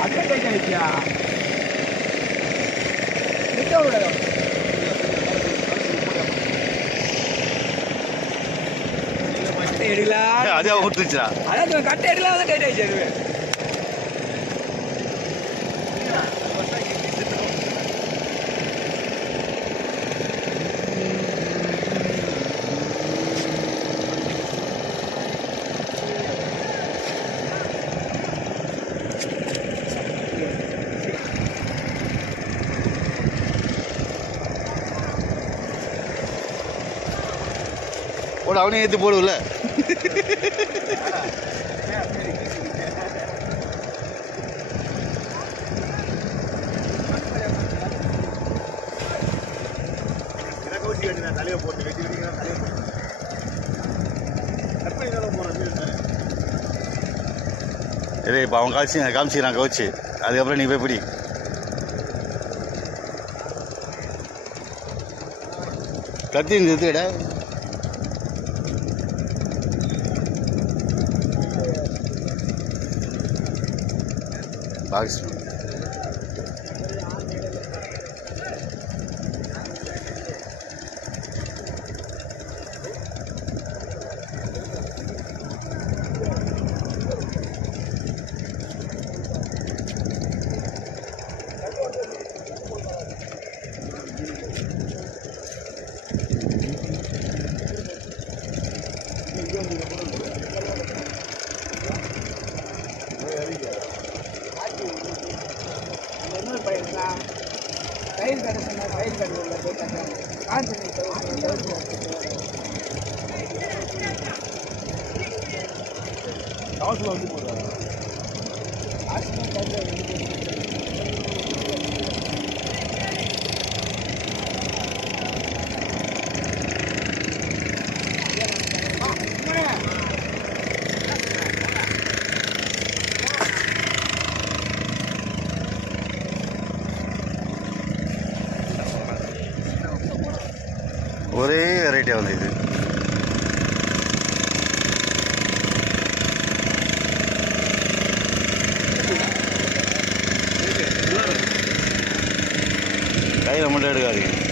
அக்கா டைட் ஆயிடுச்சியா நிக்க விடாத அதே ஊத்துச்சா அதான் கட்டை எடுக்கலாம் வந்து டைட் ஆயிடுச்சு அதுவே போட அவனே ஏற்றி போடுவில்ல தலையை போட்டு வெட்டி தலையை போட்டு இதே இப்போ அவன் காமிச்சிக்கிறான் கவுச்சு அதுக்கப்புறம் நீ போய் பிடி கத்தி நிறுத்துடா பாக்ஸ் ரயில் கடை சொன்னால் ரயில் கடை உள்ள போட்டாங்க காஞ்சி காசுல வந்து போடுறாங்க ஒரே வெரைட்டியாக வந்து இது கையில் மட்டும் எடுக்காதீங்க